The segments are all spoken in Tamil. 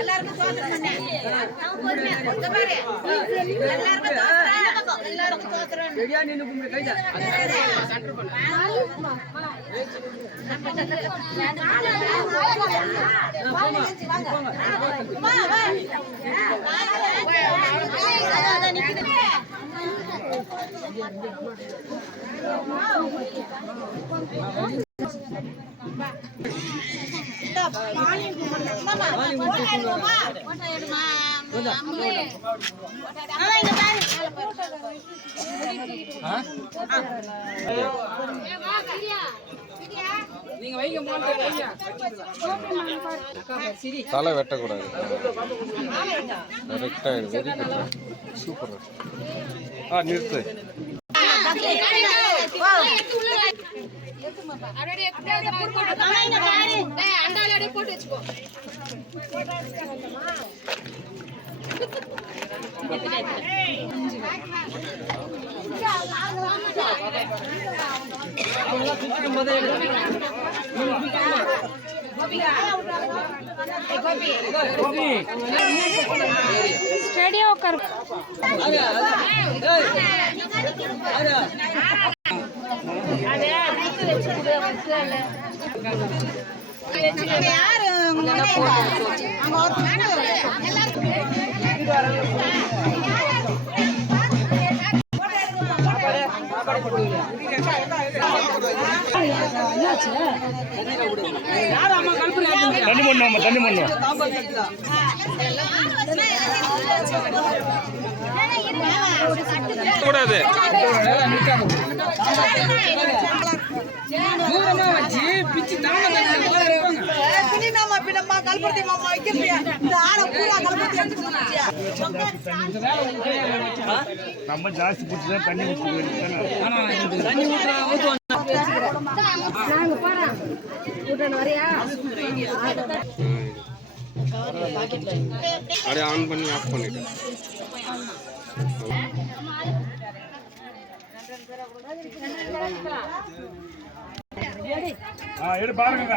எல்லாருக்கும் தோத்துறேன் எல்லாருக்கும் தோத்துறேன் ரெடியா நின்னு கும்பிடு கைடா சென்டர் பண்ணு தலை வெட்டக்கூடாது. சூப்பர். நிறுத்து. स्टेडियम कर தண்ணி மண்ணு கூடாது. நம்ம ஜாஸ்தி பிடிச்சதான் தண்ணி அப்படியே ஆன் பண்ணி ஆஃப் பண்ணிட்டேன். எடு பாருங்க.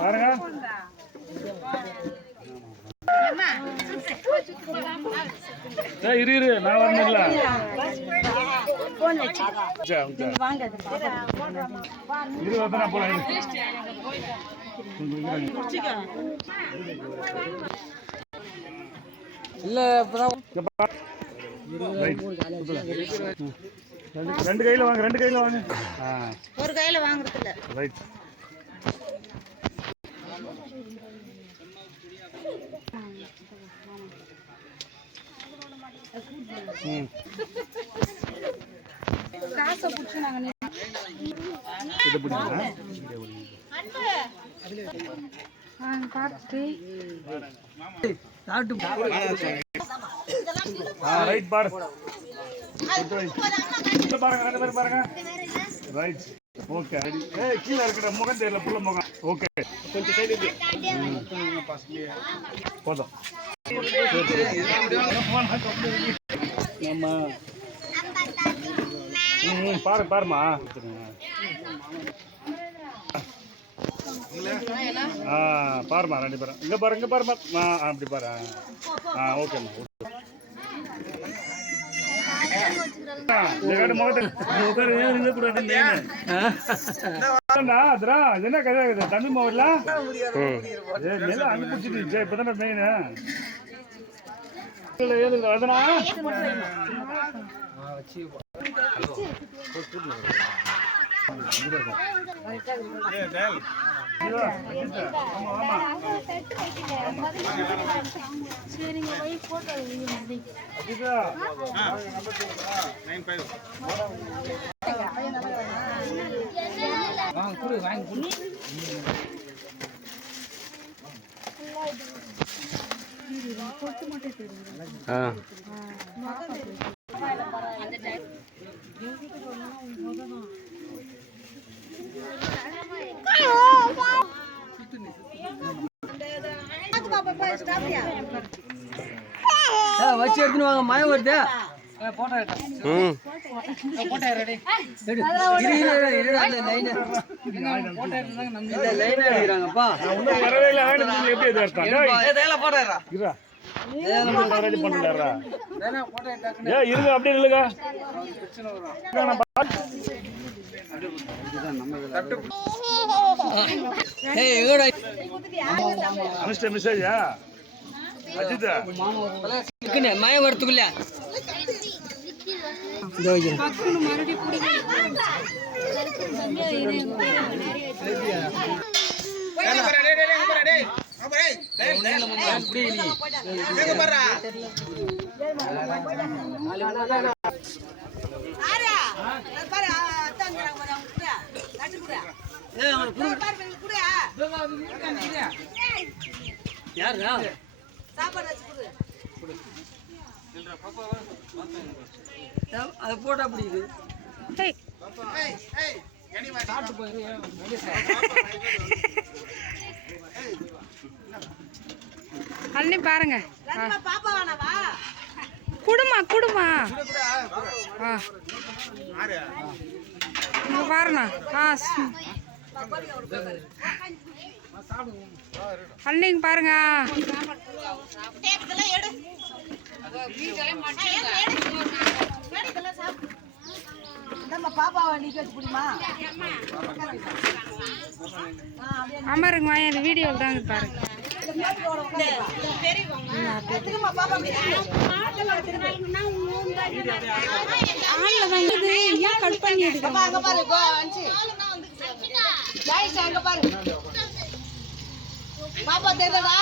பாருங்க இரு நான் வரணும்ல. இரு வரதான் போல இல்ல ரெண்டு கையில வாங்க. ஒரு கையில வாங்குறது இல்ல. ரைட். காசை புடிச்சு நாங்க இத புடிங்க. பார்த்து ரைட் பாரு. பாருங்க ரெண்டு பேரும் பாருங்க. ரைட். ஓகே. ஏய் கீழ இருக்குற முகம் தெரியல புள்ள முகம். ஓகே. கொஞ்சம் சைடு இரு. போதும். ஆமா. பாருமா. பாருமா ரெண்டு பேரும். இங்க பாருமா. அப்படி பாரு. ஓகேம்மா. என்ன கதை தம்பி மாவட்டல அனுப்பிச்சுட்டு இப்பதானே மெயின் அதனா ஆ வச்சு எடுத்துன்னு வாங்க மயம் வருது ம் லைனா எடுக்கிறாங்கப்பா வரவே இல்லை எப்படி எதிர்த்தா ரெடி பண்ணுறாரா இருங்க அப்படியே இல்லைங்க அனுஷ்ட மெசேஜா அஜித் மயம் வரத்துக்குள்ள அது போட்டா பிடிக்குது அண்ணி பாருங்க குடுமா குடுமா இங்க பாருண்ணா அன்னைக்கு பாருங்க அமருங்க இந்த வீடியோ தாங்க பாருங்க ஏன் கட் பண்ணி பாப்பா தெரியுதா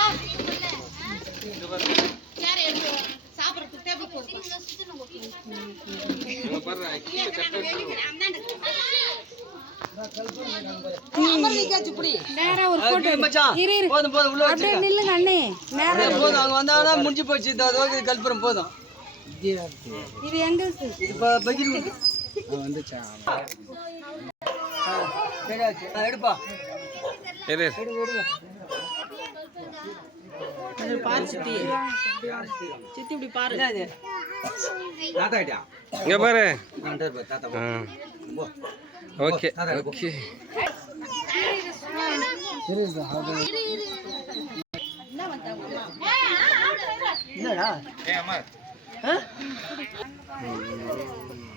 நேரா ஒரு போட்டோ போதும் போதும் உள்ள அப்படியே நில்லுங்க அண்ணே நேரா போதும் அவங்க வந்தாங்கன்னா முடிஞ்சு போச்சு கல்புரம் போதும் இது எங்க இப்ப பகிர் வந்துச்சா எடுப்பா எது பாரு சித்தி சித்தி இப்படி பாரு இங்க பாரு ஓகே ஓகே என்னடா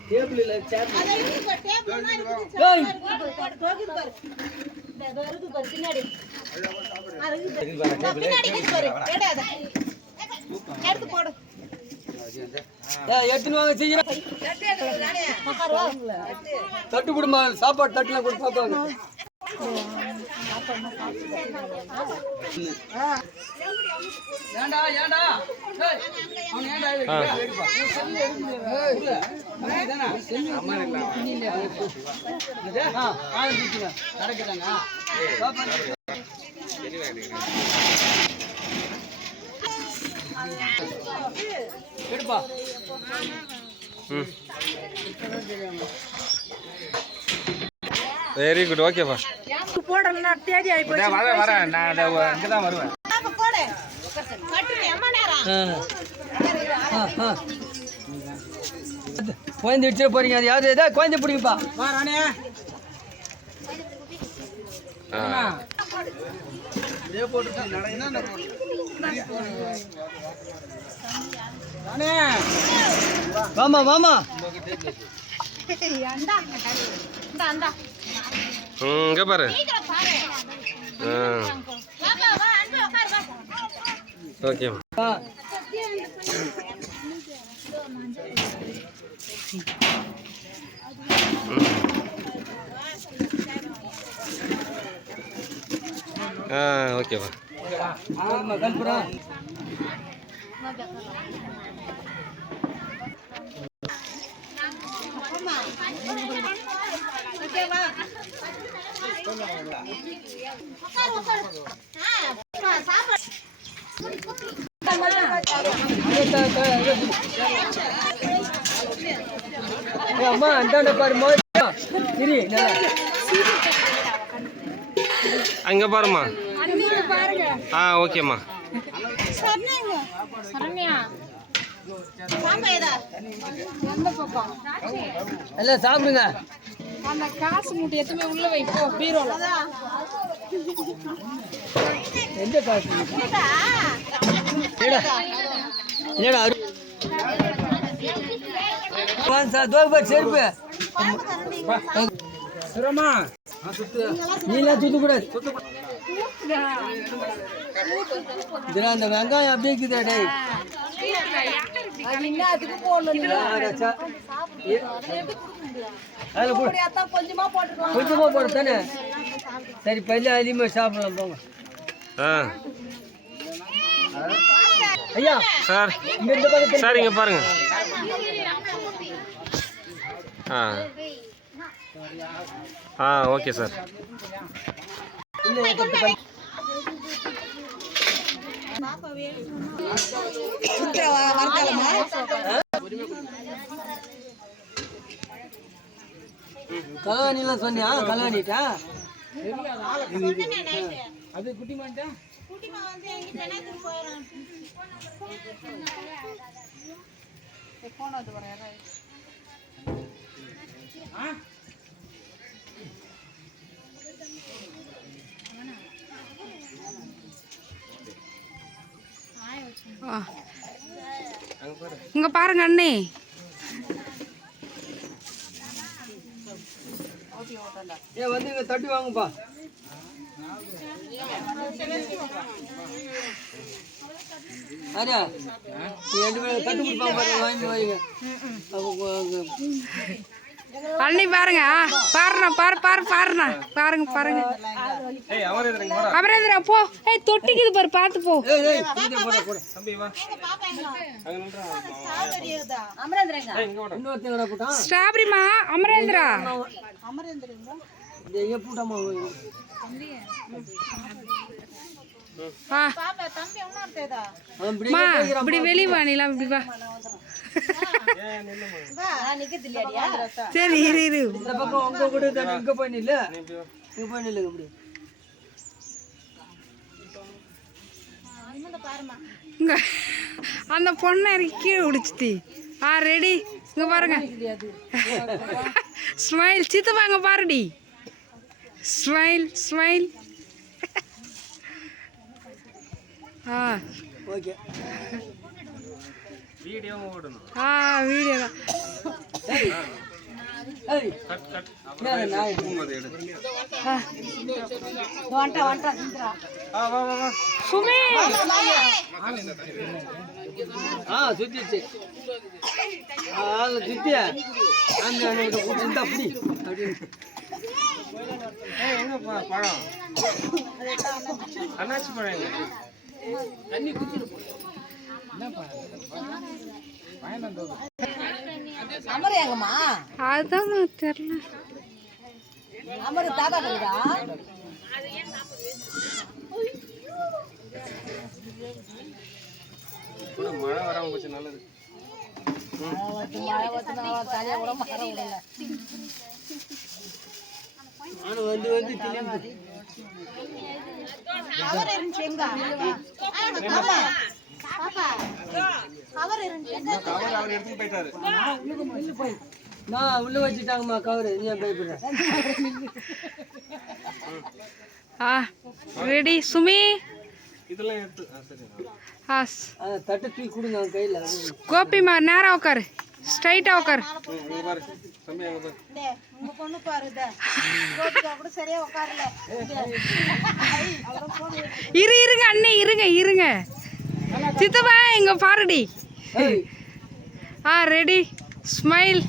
டேபிள் இல்ல சேர் எடுத்துன்னு வாங்க சீக்கிரம் தட்டு கொடுமா சாப்பாடு தட்டுல கூட பாப்பாங்க ஏண்டா ஏண்டா அவன் ஏண்டா எடுப்பா எடுப்பா வெரி குட் ஓகேப்பா போடலன்னா தேடி ஆயி போச்சு வரேன் நான் இங்கே தான் வருவேன் குழந்தை வச்சு போறீங்க அது யாரு ஏதா குழந்தை பிடிங்கப்பா ராணே வாமா வாமா இங்க பாரு ஓகே ஓகேப்பா கல்புரம் அம்மா அந்தாண்ட பாருமா இரு அங்கே பாருமா. பாருங்க ஆ ஓகேம்மா. சரண்யா எந்த பக்கம் எல்லாம் சாப்பிடுங்க. அந்த காசு மூட்டை எதுவுமே உள்ள வை போ பீரோல. எந்த காசு என்னடா செருப்பு சுரமா நீலாம் சுத்தக்கூடாது. அந்த வெங்காயம் அப்படியே இருக்குதா டேய் கொஞ்சமா போட தானே. சரி பல்ல அதிகமாக சாப்பிடலாம் போங்க. ஆ ஐயா சார் இந்த பக்கத்தில் சார் இங்கே பாருங்க. ஆ ஆ ஓகே சார். கலவாணிலாம் சொன்னியா? கலவாணிட்டா அது குட்டி மாட்டா இங்க பாருங்க அண்ணே. ஏ வந்து இங்க தட்டி வாங்கப்பா. அரே நீ ரெண்டு பேரும் தட்டு கொடுப்பாங்க பாருங்க, வாங்கி வைங்க. அண்ணி பாருங்க. பாருண்ணா பாரு பாரு பாருண்ணா பாருங்க பாருங்க. அமரேந்திரா போ. ஏய் தொட்டிக்குது பாரு பார்த்து போ. ஏய் ஏய் இங்க போடா போடா தம்பி வா. இன்னொருத்தங்கடா போட்டா ஸ்ட்ராபெரிமா அமரேந்திரா. இந்த எங்க போட்டாமா ஆ மா இப்படி வெளிய வா. நீலாம் இப்படி வா. சரி இரு இரு. இந்த பக்கம் உங்க கூட இங்க போய் நில்லு. இங்க போய் நில்லு இப்படி. இங்க அந்த பொண்ணை கீழே உடிச்சிட்டி. ஆ ரெடி. இங்க பாருங்க. ஸ்மைல் சித்தப்பாங்க பாருடி. Smile smile. ஆ ஓகே வீடியோ ஓடணும். ஆ வீடியோ தான். ஏய் ஏய் கட் கட் நான் நான் போகும்போது எடு. வா வா வா. சுமே சுத்திச்சு. சுத்தியா அந்த குடிச்சிருந்தா அப்படி அப்படின்னு. ஏய் எங்கப்பா பழம்? அண்ணாச்சி பழம் எங்க? தண்ணி குடிச்சிட்டு போ. அதான் தெரியல. மழை வராம போச்சு, நல்லது. வந்து வந்து திரும்பி அவர் எடுத்துட்டு போயிட்டாரு. நான் உள்ள வச்சுட்டாங்கம்மா கவரு. நீ பயப்படுற? ரெடி சுமி. இதெல்லாம் எடுத்து சரி தட்டை தூக்கி கொடுங்க அவன் கையில். கோபிமா நேரா உட்காரு. ஸ்ட்ரைட்டா உட்காரு. பாரு தம்பி அங்க பாரு. இரு இருங்க அண்ணே இருங்க இருங்க. சித்தப்பா இங்க பாருடி. Ready smile.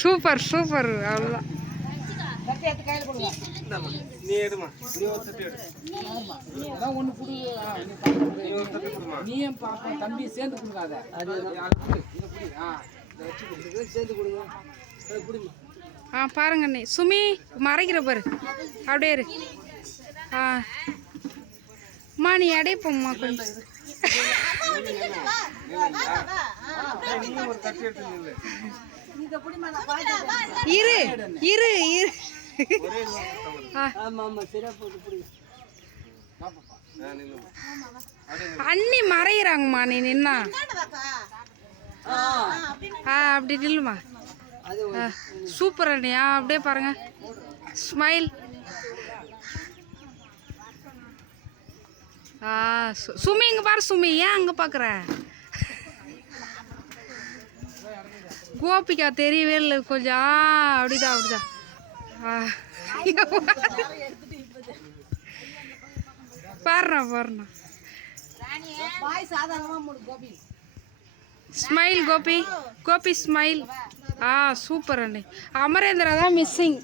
Super super. அவ்வளோதான். நீ எடுமா. நீ ஒரு தட்டு எடு. நீயும் பாப்பா தம்பி சேர்ந்து கொடுக்காத. சேர்ந்து கொடுங்க. பாருங்க அண்ணே. சுமி மறைக்கிற பாரு. அப்படியே இரு. அம்மா நீ அடைப்போம்மா கொஞ்சம். நீ ஒரு தட்டி எடுத்து நில்லு. இரு இரு இரு. ஒரே ஒரு தவறு. ஆமா ஆமா சரியா போட்டு பிடிங்க. நில்லுமா. அண்ணி மறையிறாங்கம்மா நீ நின்னா. அப்படி நில்லுமா. அது சூப்பர் அண்ணியா. அப்படியே பாருங்க. ஸ்மைல். சுமி இங்க பாரு. சுமி ஏன் அங்க பாக்குற? கோபிகா தெரியவே இல்லை கொஞ்சம். அப்படிதான் அப்படிதான். பாருண்ணா பாருண்ணா. Smile Gopi. Gopi smile. Super அண்ணி. அமரேந்திரா தான் மிஸ்ஸிங்.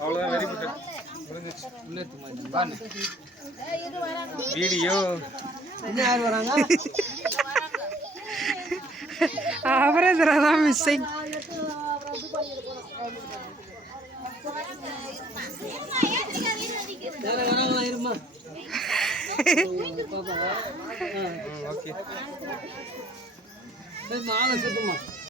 அவ்வளோதான் வெரி குட். வீடியோ இன்னும் யார் வராங்க? அமரேந்திரா தான் மிஸ்ஸிங். வேற வராங்களா? இருமா. ஓகே. சரி மாலை சுத்தமா.